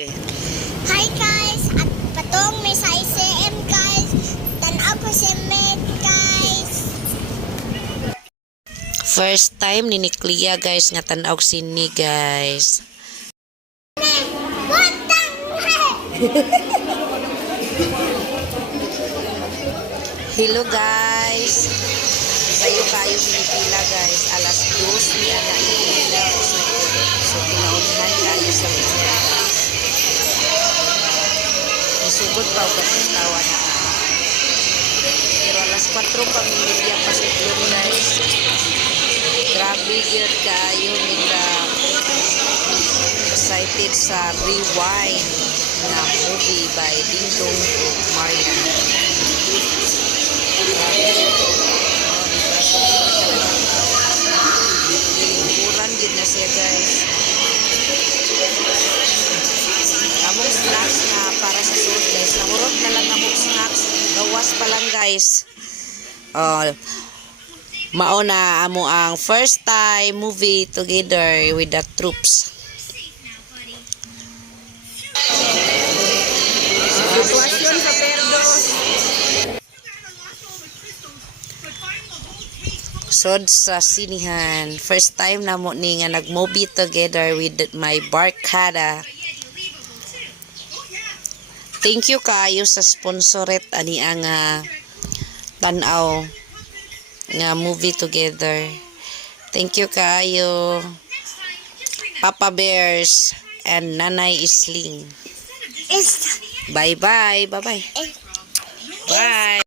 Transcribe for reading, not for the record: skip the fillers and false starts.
Hi guys, at patong may sa ICM guys. Tanaw ko si Med guys. First time ni Clea guys nga tan-aw sini guys. Putang! Hello guys. Sayo kayo pinipila guys. Alas 2 niya na ipila. So pinaunahan kayo sa mga. Isugod pa o kasi tawa na. Pero alas 4 pa minilya pa sa guys. Grabe yun kayo nila. Excited sa Rewind na movie by Ding Dong o Mario. Lingkuran din na siya guys. Among snacks na para sa suot guys. Nahurot na lang among snacks. Gawas pa lang guys. Mao na amo ang first time movie together with the troops. Sitwasyon sa Perdos. Sod sa sinihan. First time na mo ni nga nag-movie together with my barkada. Thank you kayo sa sponsoret ani ang tanaw nga movie together. Thank you kayo Papa Bears and Nanay Isling. Bye bye. Bye bye. Bye.